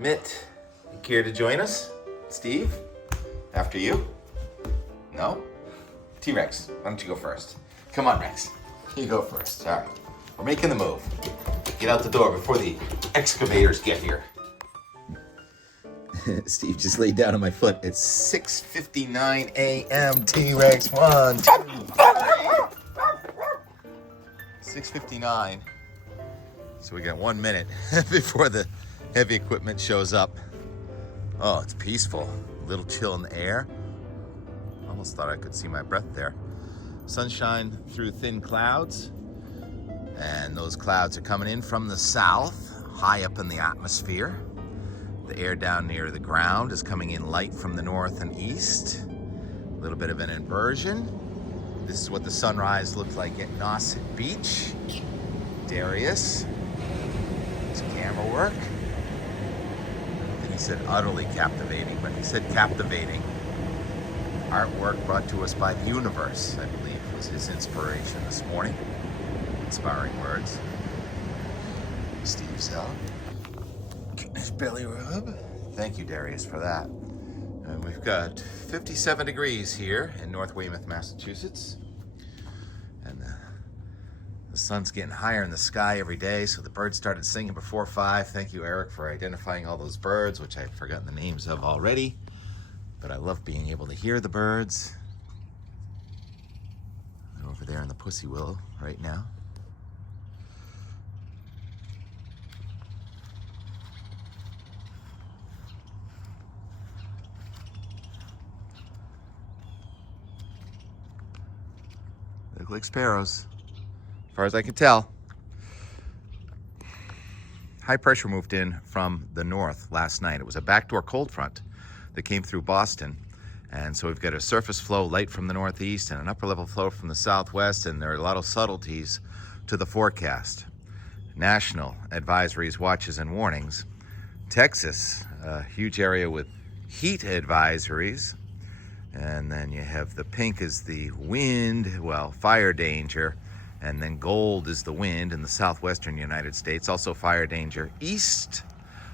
Mitt, you care to join us? Steve, after you? No? T-Rex, why don't you go first? Come on, Rex. You go first. All right. We're making the move. Get out the door before the excavators get here. Steve just laid down on my foot. It's 6:59 a.m. T-Rex. 1, 2, 3. 6:59. So we got 1 minute before the heavy equipment shows up. Oh, it's peaceful. A little chill in the air. Almost thought I could see my breath there. Sunshine through thin clouds. And those clouds are coming in from the south, high up in the atmosphere. The air down near the ground is coming in light from the north and east. A little bit of an inversion. This is what the sunrise looked like at Nauset Beach. Darius. It's camera work. I think he said utterly captivating, but he said captivating. Artwork brought to us by the universe, I believe, was his inspiration this morning. Inspiring words. Steve's out. Getting his belly rub. Thank you, Darius, for that. And we've got 57 degrees here in North Weymouth, Massachusetts. And the sun's getting higher in the sky every day, so the birds started singing before 5. Thank you, Eric, for identifying all those birds, which I've forgotten the names of already. But I love being able to hear the birds. They're over there in the pussy willow right now. They look like sparrows, as far as I can tell. High pressure moved in from the north last night. It was a backdoor cold front that came through Boston. And so we've got a surface flow light from the northeast and an upper level flow from the southwest, and there are a lot of subtleties to the forecast. National advisories, watches, and warnings. Texas, a huge area with heat advisories. And then you have the pink is the wind, well, fire danger. And then gold is the wind in the southwestern United States. Also fire danger east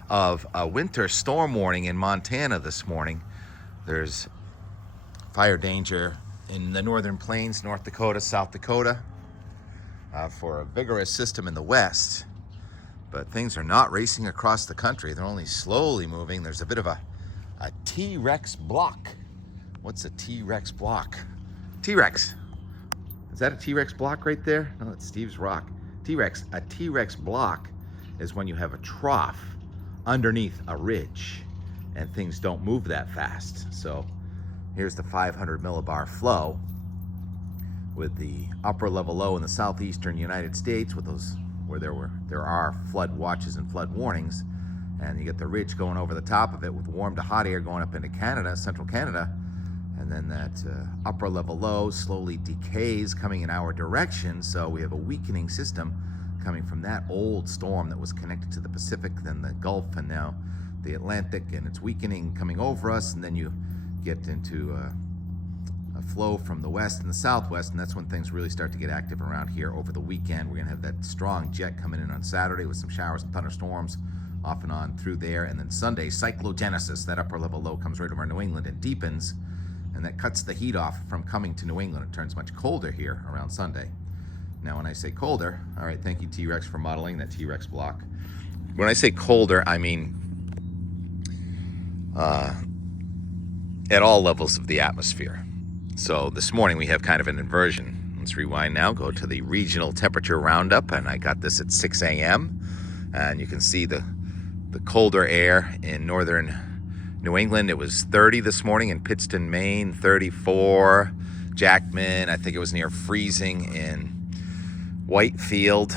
of a winter storm warning in Montana this morning. There's fire danger in the northern plains, North Dakota, South Dakota, for a vigorous system in the west. But things are not racing across the country. They're only slowly moving. There's a bit of a T-Rex block. What's a T-Rex block? T-Rex. Is that a T-Rex block right there? No, it's Steve's rock. T-Rex. A T-Rex block is when you have a trough underneath a ridge and things don't move that fast. So here's the 500 millibar flow with the upper level low in the southeastern United States with those where there are flood watches and flood warnings, and you get the ridge going over the top of it with warm to hot air going up into Canada, central Canada, and then that upper level low slowly decays coming in our direction. So we have a weakening system coming from that old storm that was connected to the Pacific, then the Gulf, and now the Atlantic, and it's weakening coming over us. And then you get into a flow from the west and the southwest, and that's when things really start to get active around here over the weekend. We're gonna have that strong jet coming in on Saturday with some showers and thunderstorms off and on through there. And then Sunday, cyclogenesis, that upper level low comes right over New England and deepens, and that cuts the heat off from coming to New England. It turns much colder here around Sunday. Now, when I say colder, all right, thank you, T-Rex, for modeling that T-Rex block. When I say colder, I mean at all levels of the atmosphere. So this morning we have kind of an inversion. Let's rewind now, go to the regional temperature roundup, and I got this at 6 a.m. And you can see the colder air in northern New England. It was 30 this morning in Pittston, Maine, 34. Jackman, I think it was near freezing in Whitefield,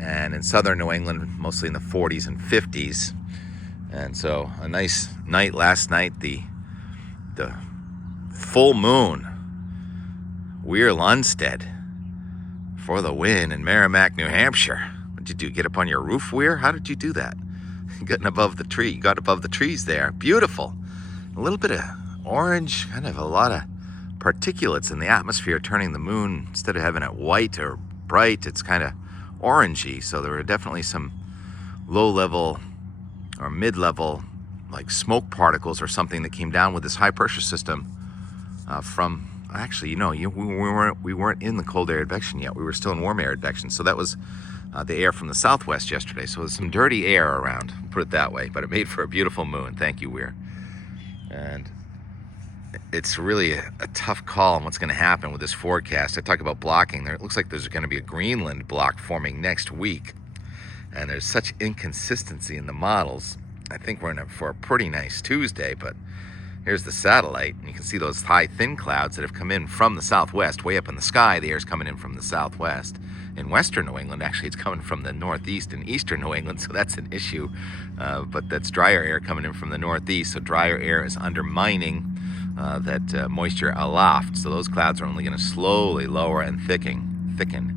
and in southern New England, mostly in the 40s and 50s. And so a nice night last night. The full moon, Weir Lundstead, for the win in Merrimack, New Hampshire. What'd you do, get up on your roof, Weir? How did you do that? Getting above the tree, got above the trees there. Beautiful. A little bit of orange, kind of a lot of particulates in the atmosphere, turning the moon, instead of having it white or bright, it's kind of orangey. So there were definitely some low-level or mid-level like smoke particles or something that came down with this high pressure system from, actually, we weren't in the cold air advection yet. We were still in warm air advection. So that was the air from the southwest yesterday. So there's some dirty air around, put it that way, but it made for a beautiful moon. Thank you, Weir. And it's really a tough call on what's going to happen with this forecast. I talk about blocking there. It looks like there's going to be a Greenland block forming next week. And there's such inconsistency in the models. I think we're in for a pretty nice Tuesday, but here's the satellite, and you can see those high, thin clouds that have come in from the southwest. Way up in the sky, the air's coming in from the southwest. In western New England, actually, it's coming from the northeast and eastern New England, so that's an issue. But that's drier air coming in from the northeast, so drier air is undermining that moisture aloft. So those clouds are only going to slowly lower and thicken.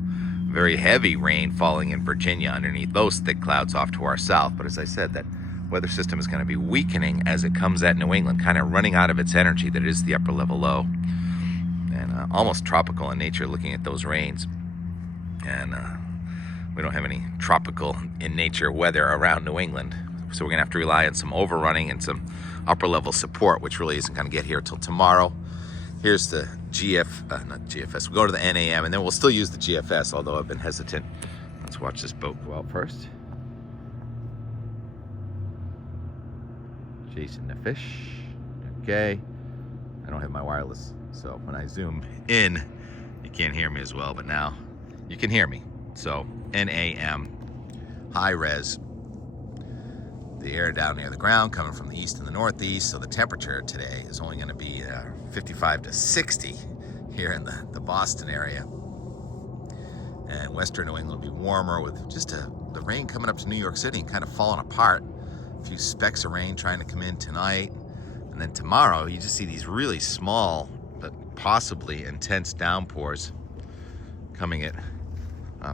Very heavy rain falling in Virginia underneath those thick clouds off to our south. But as I said, that weather system is going to be weakening as it comes at New England, kind of running out of its energy that is the upper level low, and almost tropical in nature looking at those rains. And we don't have any tropical in nature weather around New England, so we're going to have to rely on some overrunning and some upper level support, which really isn't going to get here till tomorrow. Here's the not GFS. We'll go to the NAM, and then we'll still use the GFS, although I've been hesitant. Let's watch this boat go out first. Chasing the fish. Okay. I don't have my wireless, so when I zoom in, you can't hear me as well, but now you can hear me. So NAM, high res. The air down near the ground coming from the east and the northeast, so the temperature today is only going to be 55 to 60 here in the Boston area. And western New England will be warmer with just the rain coming up to New York City and kind of falling apart. A few specks of rain trying to come in tonight. And then tomorrow, you just see these really small but possibly intense downpours coming at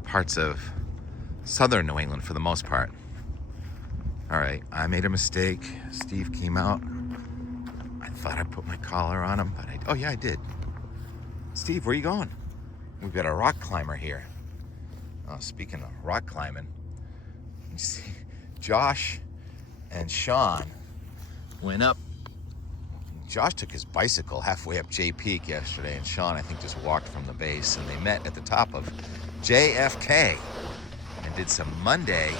parts of southern New England for the most part. All right, I made a mistake. Steve came out. I thought I put my collar on him, but oh yeah, I did. Steve, where are you going? We've got a rock climber here. Oh, speaking of rock climbing, you see Josh and Sean went up. Josh took his bicycle halfway up J Peak yesterday, and Sean, I think, just walked from the base, and they met at the top of JFK and did some Monday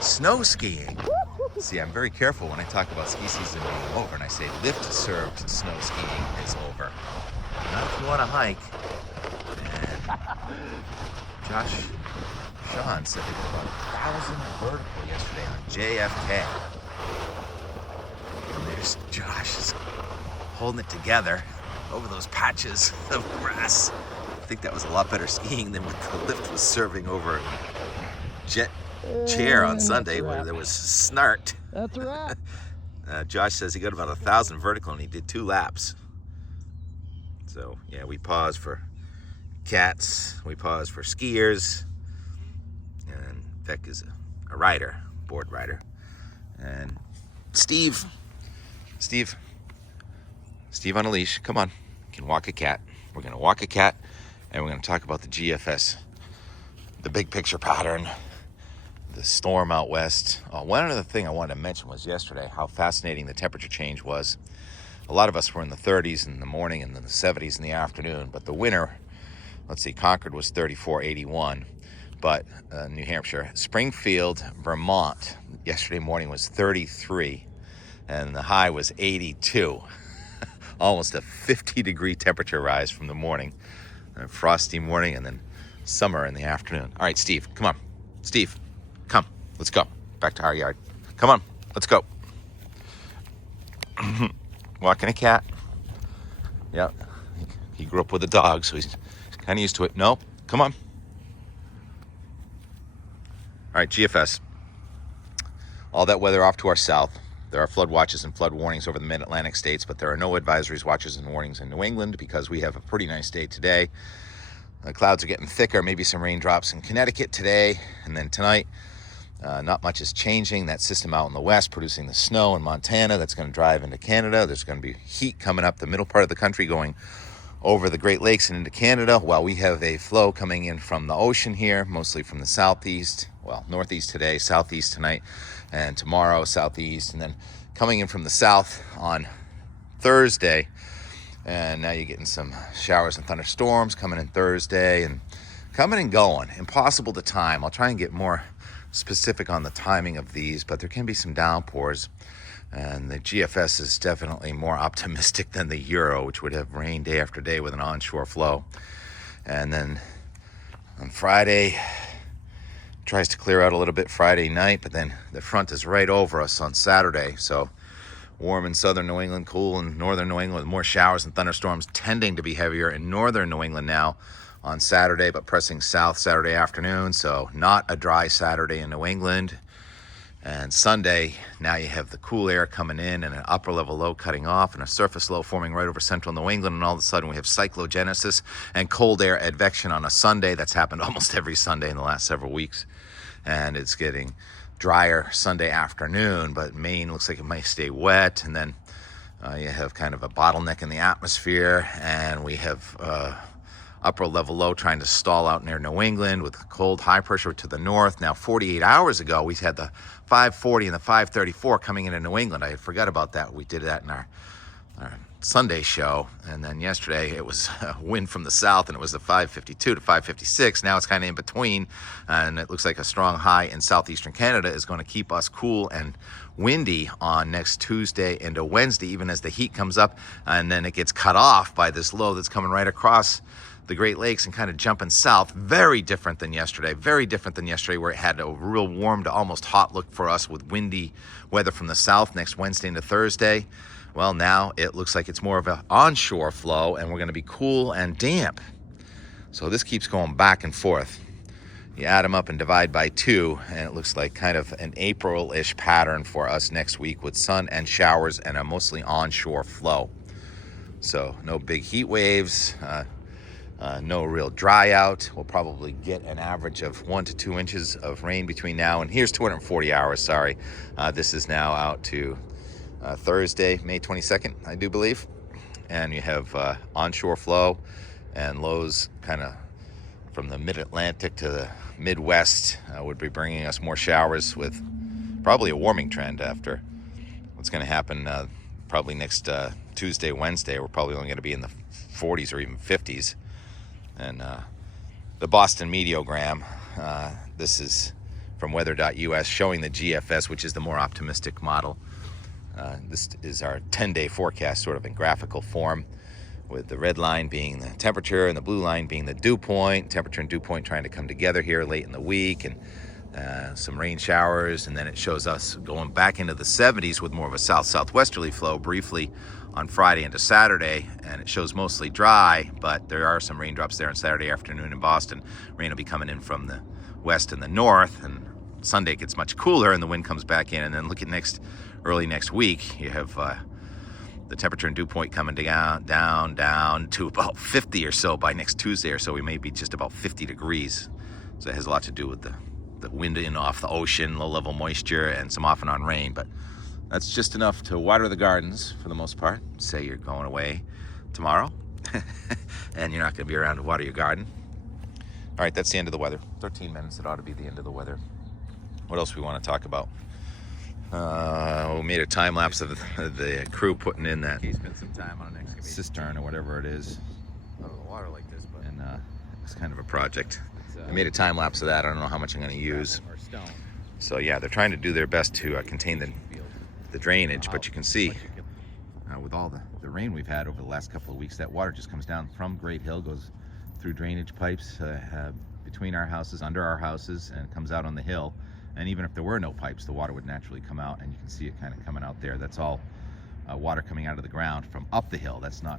snow skiing. See, I'm very careful when I talk about ski season being over, and I say lift-served snow skiing is over. Not if you want to hike. And Sean said they did about 1,000 vertical yesterday on JFK. And there's Josh is holding it together over those patches of grass. I think that was a lot better skiing than what the lift was serving over jet chair on Sunday where there was snart. That's right. Josh says he got about 1,000 vertical and he did 2 laps. So yeah, we paused for cats, we paused for skiers, and Beck is a rider, board rider. And Steve on a leash, come on, you can walk a cat. We're gonna walk a cat and we're gonna talk about the GFS, the big picture pattern, the storm out west. One other thing I wanted to mention was yesterday how fascinating the temperature change was. A lot of us were in the 30s in the morning and then the 70s in the afternoon, but the winter, let's see, Concord was 34.81, but New Hampshire, Springfield, Vermont, yesterday morning was 33, and the high was 82. Almost a 50-degree temperature rise from the morning, a frosty morning, and then summer in the afternoon. All right, Steve, come on. Steve, come, let's go. Back to our yard. Come on, let's go. Walking a cat. Yep. He grew up with a dog, so he's kind of used to it. No, come on. All right, GFS. All that weather off to our south. There are flood watches and flood warnings over the mid-Atlantic states, but there are no advisories, watches, and warnings in New England because we have a pretty nice day today. The clouds are getting thicker, maybe some raindrops in Connecticut today, and then tonight. Not much is changing. That system out in the west producing the snow in Montana, that's going to drive into Canada. There's going to be heat coming up the middle part of the country going over the Great Lakes and into Canada, while we have a flow coming in from the ocean here, mostly from the southeast, well, northeast today, southeast tonight, and tomorrow southeast, and then coming in from the south on Thursday. And now you're getting some showers and thunderstorms coming in Thursday and coming and going. Impossible to time. I'll try and get more specific on the timing of these, but there can be some downpours. And the GFS is definitely more optimistic than the Euro, which would have rain day after day with an onshore flow. And then on Friday, tries to clear out a little bit Friday night, but then the front is right over us on Saturday. So warm in southern New England, cool in northern New England with more showers and thunderstorms tending to be heavier in northern New England now on Saturday, but pressing south Saturday afternoon. So not a dry Saturday in New England. And Sunday, now you have the cool air coming in and an upper level low cutting off and a surface low forming right over central New England. And all of a sudden we have cyclogenesis and cold air advection on a Sunday. That's happened almost every Sunday in the last several weeks. And it's getting drier Sunday afternoon, but Maine looks like it might stay wet. And then you have kind of a bottleneck in the atmosphere, and we have upper level low trying to stall out near New England with cold high pressure to the north. Now 48 hours ago we had the 540 and the 534 coming into New England. I forgot about that. We did that in our Sunday show, and then yesterday it was a wind from the south and it was the 552 to 556. Now it's kind of in between, and it looks like a strong high in southeastern Canada is going to keep us cool and windy on next Tuesday into Wednesday, even as the heat comes up, and then it gets cut off by this low that's coming right across the Great Lakes and kind of jumping south. Very different than yesterday where it had a real warm to almost hot look for us with windy weather from the south next Wednesday into Thursday. Well, now it looks like it's more of an onshore flow, and we're going to be cool and damp. So this keeps going back and forth. You add them up and divide by 2, and it looks like kind of an April-ish pattern for us next week with sun and showers and a mostly onshore flow. So no big heat waves, no real dry out. We'll probably get an average of 1 to 2 inches of rain between now and here's 240 hours. Sorry. This is now out to Thursday, May 22nd, I do believe. And you have onshore flow and lows kind of from the mid-Atlantic to the Midwest would be bringing us more showers with probably a warming trend after what's going to happen probably next Tuesday, Wednesday. We're probably only going to be in the 40s or even 50s. And the Boston Meteogram, this is from weather.us, showing the GFS, which is the more optimistic model. This is our 10-day forecast sort of in graphical form, with the red line being the temperature and the blue line being the dew point. Temperature and dew point trying to come together here late in the week, and some rain showers, and then it shows us going back into the 70s with more of a south-southwesterly flow briefly on Friday into Saturday, and it shows mostly dry, but there are some raindrops there on Saturday afternoon in Boston. Rain will be coming in from the west and the north, and Sunday it gets much cooler and the wind comes back in. And then look at early next week, you have the temperature and dew point coming down to about 50 or so by next Tuesday or so. We may be just about 50 degrees. So it has a lot to do with the wind in off the ocean, low level moisture, and some off and on rain. But that's just enough to water the gardens for the most part. Say you're going away tomorrow and you're not going to be around to water your garden. All right, that's the end of the weather. 13 minutes, it ought to be the end of the weather. What else we want to talk about? We made a time lapse of the crew putting in that. He spent some time on an excavator cistern or whatever it is. Out of the water like this, but and it's kind of a project. I made a time lapse of that. I don't know how much I'm going to use. So yeah, they're trying to do their best to contain the drainage, but you can see with all the rain we've had over the last couple of weeks, that water just comes down from Great Hill, goes through drainage pipes between our houses, under our houses, and comes out on the hill. And even if there were no pipes, the water would naturally come out, and you can see it kind of coming out there. That's all water coming out of the ground from up the hill. That's not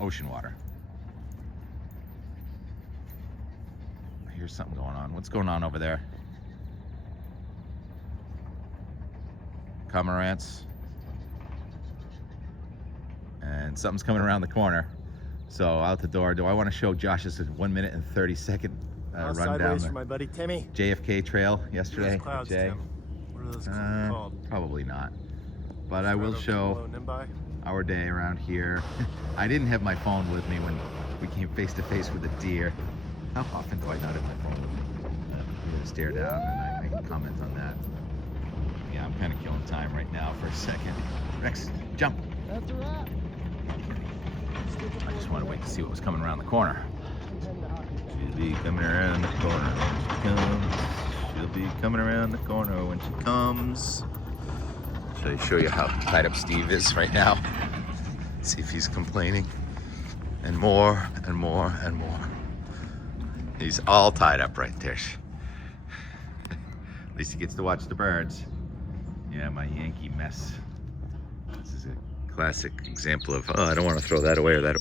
ocean water. Here's something going on. What's going on over there? Cormorants. And something's coming around the corner. So out the door. Do I want to show Josh's 1 minute and 30-second run down for my buddy Timmy. JFK trail yesterday? Clouds, Jay? Tim. What are those called? Probably not. But I will show our day around here. I didn't have my phone with me when we came face to face with a deer. How often do I not have my phone with me? I stare down and I comment on that. Yeah, I'm kind of killing time right now for a second. Rex, jump. That's a wrap. I just want to wait to see what was coming around the corner. She'll be coming around the corner when she comes. She'll be coming around the corner when she comes. Shall I show you how tied up Steve is right now? See if he's complaining. And more and more and more. He's all tied up right there. At least he gets to watch the birds. Yeah, my Yankee mess. This is a classic example of, oh, I don't want to throw that away or that.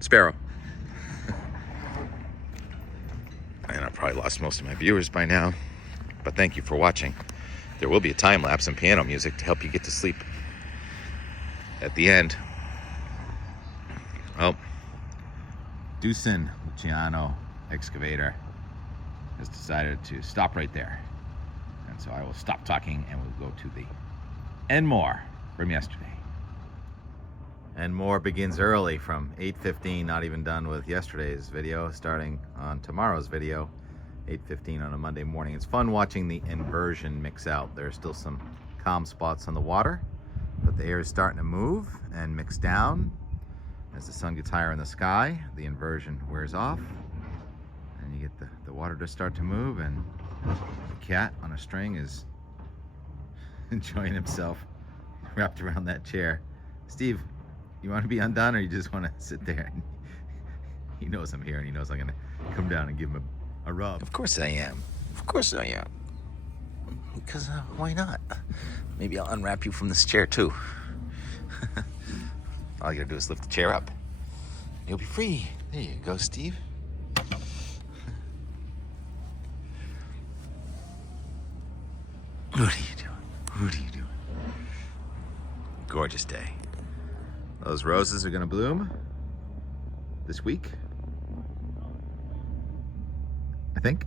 Sparrow. And I've probably lost most of my viewers by now, but thank you for watching. There will be a time lapse and piano music to help you get to sleep at the end. Oh, Deucin Luciano excavator has decided to stop right there. And so I will stop talking and we'll go to the and more from yesterday. And more begins early from 8:15, not even done with yesterday's video, starting on tomorrow's video, 8:15 on a Monday morning. It's fun watching the inversion mix out. There are still some calm spots on the water, but the air is starting to move and mix down. As the sun gets higher in the sky, the inversion wears off, and you get the water to start to move, and the cat on a string is enjoying himself wrapped around that chair. Steve, you want to be undone, or you just want to sit there? He knows I'm here, and he knows I'm going to come down and give him a rub. Of course I am. Of course I am. Because why not? Maybe I'll unwrap you from this chair, too. All you gotta do is lift the chair up. You'll be free. There you go, Steve. What are you doing? What are you doing? Gorgeous day. Those roses are gonna bloom this week, I think.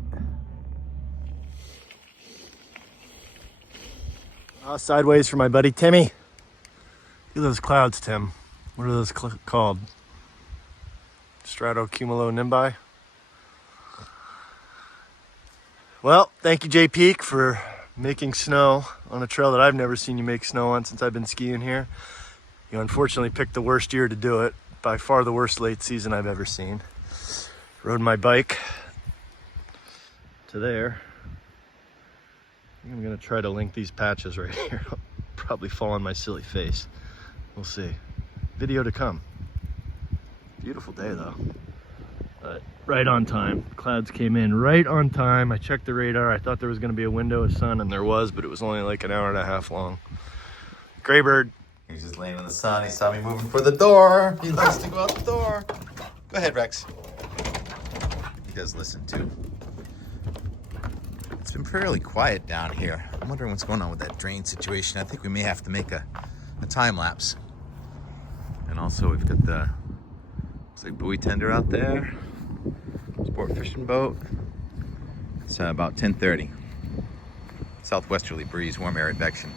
Sideways for my buddy Timmy. Look at those clouds, Tim. What are those called? Stratocumulonimbi. Well, thank you, Jay Peak, for making snow on a trail that I've never seen you make snow on since I've been skiing here. You unfortunately picked the worst year to do it. By far the worst late season I've ever seen. Rode my bike to there. I'm gonna try to link these patches right here. I'll probably fall on my silly face. We'll see. Video to come. Beautiful day though. Right on time. Clouds came in right on time. I checked the radar. I thought there was gonna be a window of sun, and there was, but it was only like an hour and a half long. Graybird. He's just laying in the sun. He saw me moving for the door. He likes to go out the door. Go ahead, Rex. He does listen too. It's been fairly quiet down here. I'm wondering what's going on with that drain situation. I think we may have to make a time lapse. And also we've got the looks like buoy tender out there. Sport fishing boat. It's about 10:30. Southwesterly breeze, warm air advection.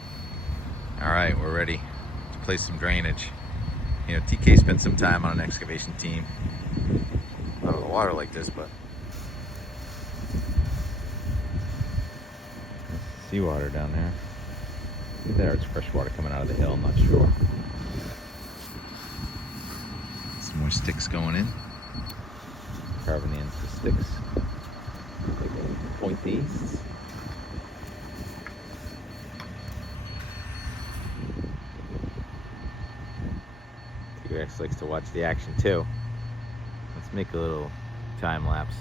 All right, we're ready to play some drainage. You know, TK spent some time on an excavation team. Out of the water like this, but seawater down there. There, it's fresh water coming out of the hill, I'm not sure. Some more sticks going in. Carving the ends of the sticks. Point these. T-Rex likes to watch the action too. Let's make a little time lapse.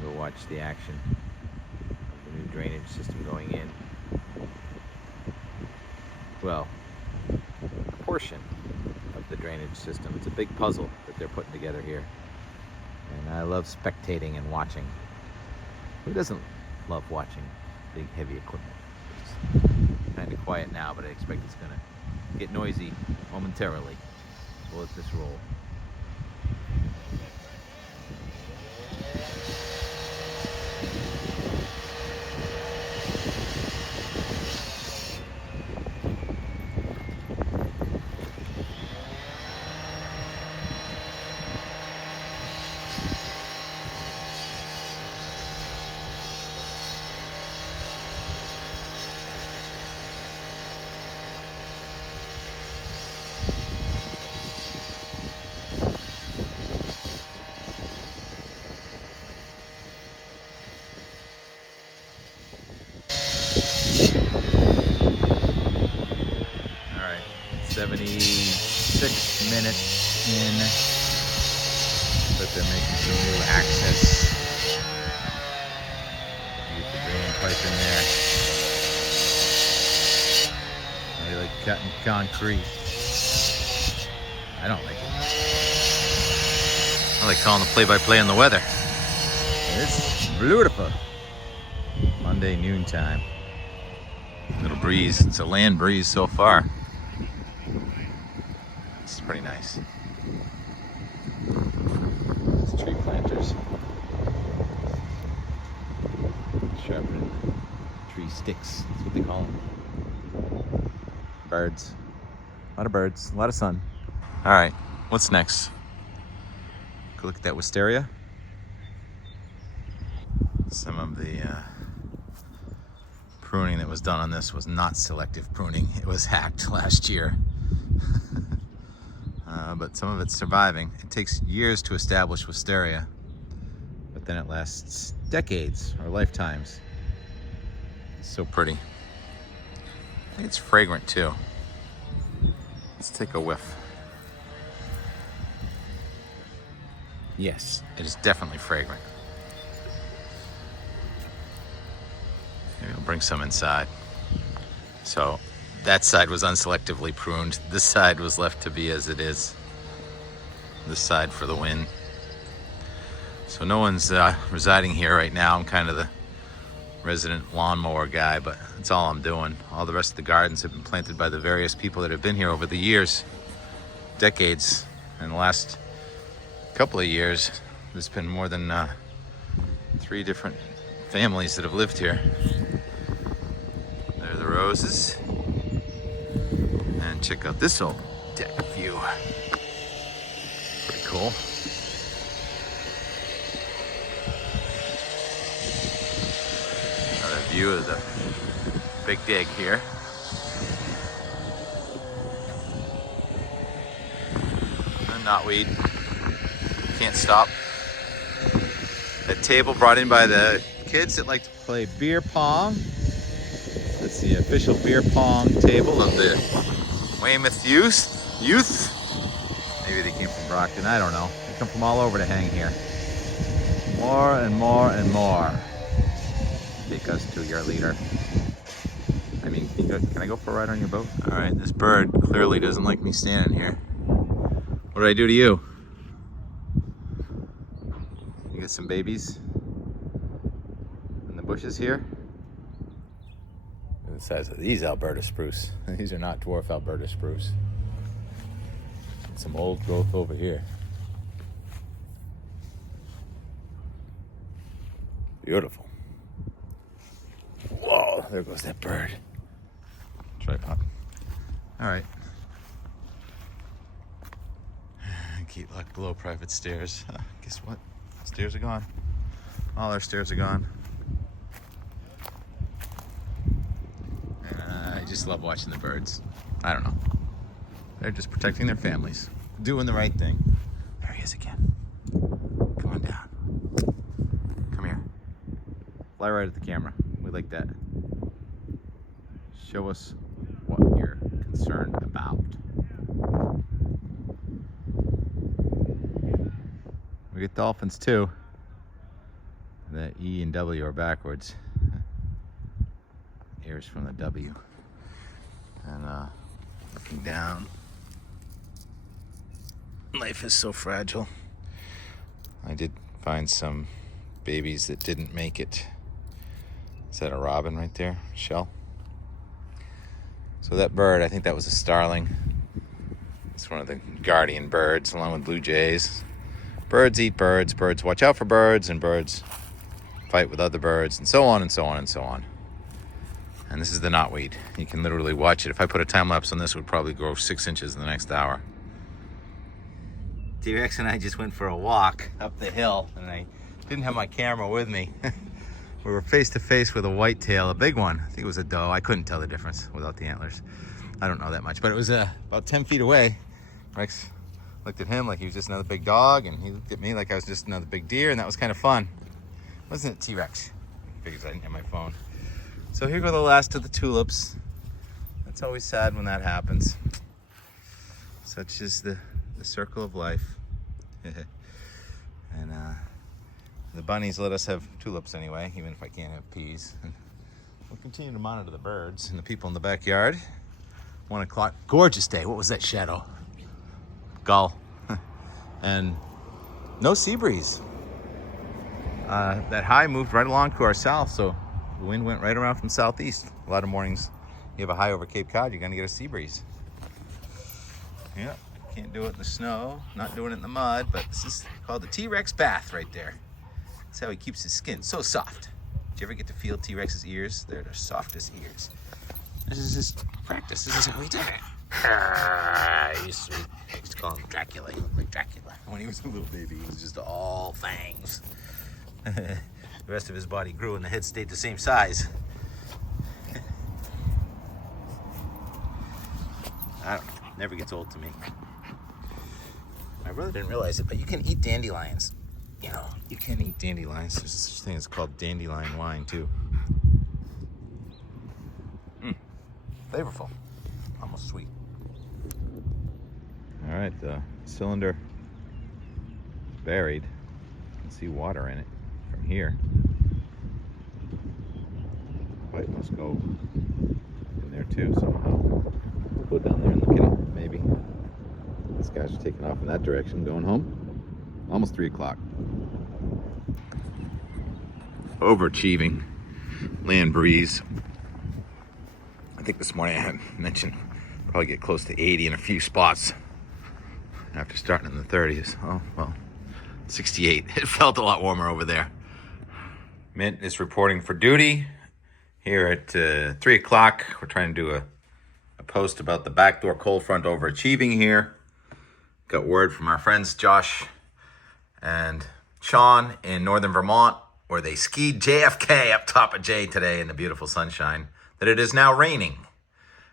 We'll watch the action. The new drainage system going in. Well, a portion of the drainage system. It's a big puzzle that they're putting together here. And I love spectating and watching. Who doesn't love watching big, heavy equipment? It's kind of quiet now, but I expect it's going to get noisy momentarily. So we'll let this roll. 76 minutes in, but they're making some new access. Use the drain pipe in there. They like cutting concrete. I don't like it. I like calling the play-by-play on the weather. It's beautiful. Monday noontime. Little breeze. It's a land breeze so far. It's pretty nice. It's tree planters. Sharpening tree sticks. That's what they call them. Birds. A lot of birds. A lot of sun. All right. What's next? Go look at that wisteria. Some of the pruning that was done on this was not selective pruning. It was hacked last year. But some of it's surviving. It takes years to establish wisteria, but then it lasts decades or lifetimes. It's so pretty. I think it's fragrant too. Let's take a whiff. Yes, it is definitely fragrant. Maybe I'll bring some inside. So that side was unselectively pruned. This side was left to be as it is. This side for the wind. So no one's residing here right now. I'm kind of the resident lawnmower guy, but that's all I'm doing. All the rest of the gardens have been planted by the various people that have been here over the years, decades. In the last couple of years, there's been more than 3 different families that have lived here. There are the roses. And check out this old deck view. Pretty cool. Another view of the big dig here. And knotweed. Can't stop. A table brought in by the kids that like to play beer pong. That's the official beer pong table of the Weymouth youth. Maybe they came from Brockton, I don't know. They come from all over to hang here. More and more and more. Take us to your leader. I mean, can I go for a ride on your boat? All right, this bird clearly doesn't like me standing here. What did I do to you? You got some babies in the bushes here. Look at the size of these Alberta spruce. These are not dwarf Alberta spruce. And some old growth over here. Beautiful. Whoa, there goes that bird. Tripod. All right. Gate lock below, private stairs. Guess what? Stairs are gone. All our stairs are gone. I just love watching the birds. I don't know. They're just protecting their families. Doing the right thing. There he is again. Come on down. Come here. Fly right at the camera. We like that. Show us what you're concerned about. We get dolphins too. The E and W are backwards. Ears from the W. And looking down. Life is so fragile. I did find some babies that didn't make it. Is that a robin right there? Shell? So that bird, I think that was a starling. It's one of the guardian birds, along with blue jays. Birds eat birds, birds watch out for birds, and birds fight with other birds, and so on and so on and so on. And this is the knotweed. You can literally watch it. If I put a time lapse on this, it would probably grow 6 inches in the next hour. T-Rex and I just went for a walk up the hill, and I didn't have my camera with me. We were face to face with a whitetail, a big one. I think it was a doe. I couldn't tell the difference without the antlers. I don't know that much, but it was about 10 feet away. Rex looked at him like he was just another big dog, and he looked at me like I was just another big deer, and that was kind of fun. Wasn't it, T-Rex? Because I didn't have my phone. So here go the last of the tulips. That's always sad when that happens. Such is the circle of life. And the bunnies let us have tulips anyway, even if I can't have peas. And we'll continue to monitor the birds and the people in the backyard. 1 o'clock, gorgeous day. What was that shadow? Gull. And no sea breeze. That high moved right along to our south, so the wind went right around from southeast. A lot of mornings, you have a high over Cape Cod, you're gonna get a sea breeze. Yeah, can't do it in the snow, not doing it in the mud, but this is called the T-Rex bath right there. That's how he keeps his skin so soft. Did you ever get to feel T-Rex's ears? They're the softest ears. This is just practice. This is how we do it. I used to call him Dracula. He looked like Dracula. When he was a little baby, he was just all fangs. The rest of his body grew and the head stayed the same size. I don't know. Never gets old to me. My brother didn't realize it, but you can eat dandelions. You know, you can eat dandelions. There's such a thing as called dandelion wine, too. Flavorful. Almost sweet. All right, the cylinder buried. You can see water in it from here. Pipe must go in there too somehow. We'll go down there and look at it, maybe. These guys are taking off in that direction, going home. Almost 3 o'clock. Overachieving. Land breeze. I think this morning I had mentioned probably get close to 80 in a few spots after starting in the 30s. Oh, well, 68. It felt a lot warmer over there. Mint is reporting for duty here at 3 o'clock. We're trying to do a post about the backdoor cold front overachieving here. Got word from our friends Josh and Sean in northern Vermont, where they skied JFK up top of J today in the beautiful sunshine, that it is now raining.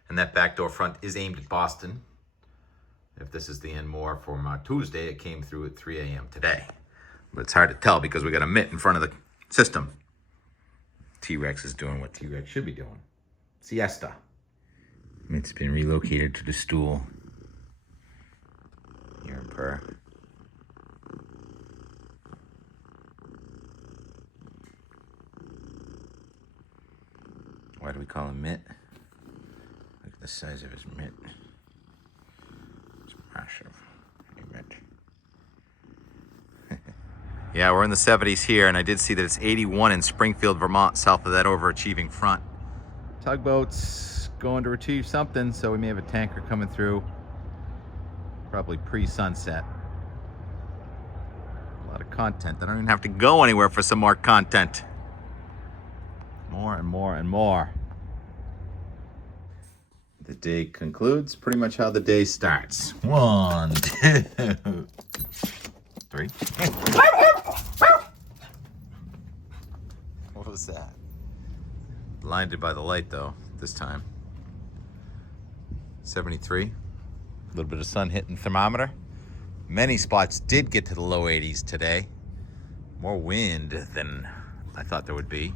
And that backdoor front is aimed at Boston. If this is the end more from Tuesday, it came through at 3 a.m. today. But it's hard to tell because we got a mitt in front of the system. T-Rex is doing what T-Rex should be doing. Siesta. Mitt's been relocated to the stool. Here in Purr. Why do we call him Mitt? Look at the size of his mitt. It's massive. Hey, Mitt. Yeah, we're in the 70s here, and I did see that it's 81 in Springfield, Vermont, south of that overachieving front. Tugboat's going to retrieve something, so we may have a tanker coming through. Probably pre-sunset. A lot of content. I don't even have to go anywhere for some more content. More and more and more. The day concludes pretty much how the day starts. 1, 2, 3. What was that? Blinded by the light though, this time. 73. A little bit of sun hitting the thermometer. Many spots did get to the low 80s today. More wind than I thought there would be.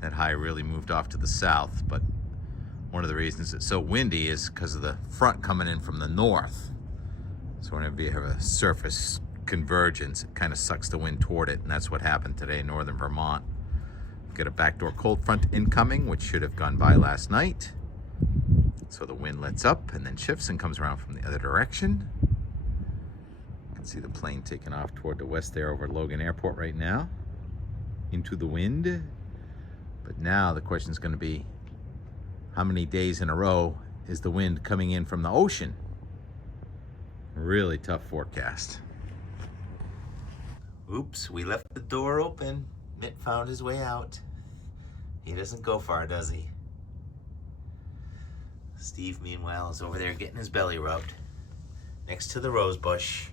That high really moved off to the south, but one of the reasons it's so windy is because of the front coming in from the north. So whenever you have a surface convergence, it kind of sucks the wind toward it, and that's what happened today in northern Vermont. We've got a backdoor cold front incoming, which should have gone by last night. So the wind lets up and then shifts and comes around from the other direction. You can see the plane taking off toward the west there over Logan Airport right now, into the wind. But now the question is going to be, how many days in a row is the wind coming in from the ocean? Really tough forecast. Oops, we left the door open. Mitt found his way out. He doesn't go far, does he? Steve, meanwhile, is over there getting his belly rubbed next to the rose bush.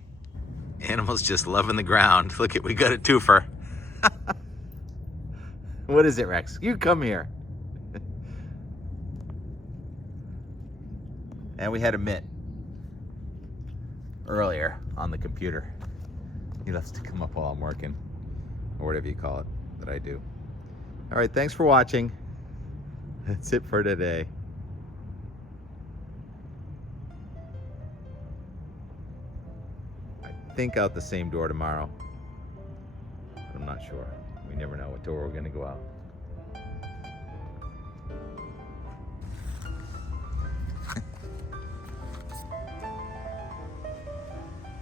Animals just loving the ground. Look at, we got a twofer. What is it, Rex? You come here. And we had a Mitt earlier on the computer. He loves to come up while I'm working, or whatever you call it that I do. All right, thanks for watching. That's it for today. think out the same door tomorrow. But I'm not sure. We never know what door we're gonna go out.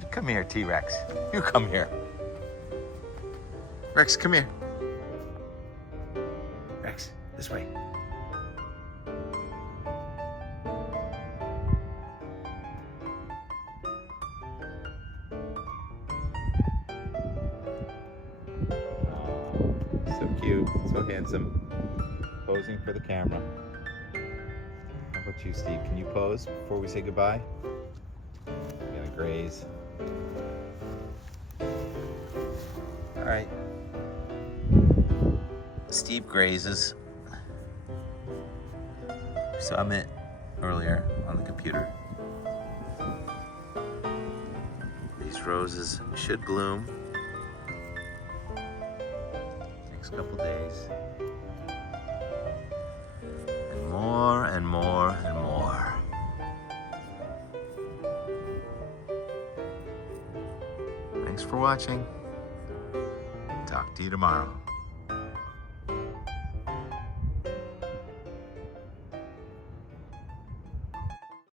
Come here, T-Rex. You come here. Rex, come here. Rex, this way. So cute, so handsome. Posing for the camera. How about you, Steve? Can you pose before we say goodbye? We're gonna graze. All right. Steve grazes. We saw him earlier on the computer. These roses should bloom next couple days. And more and more and more. Thanks for watching. Talk to you tomorrow.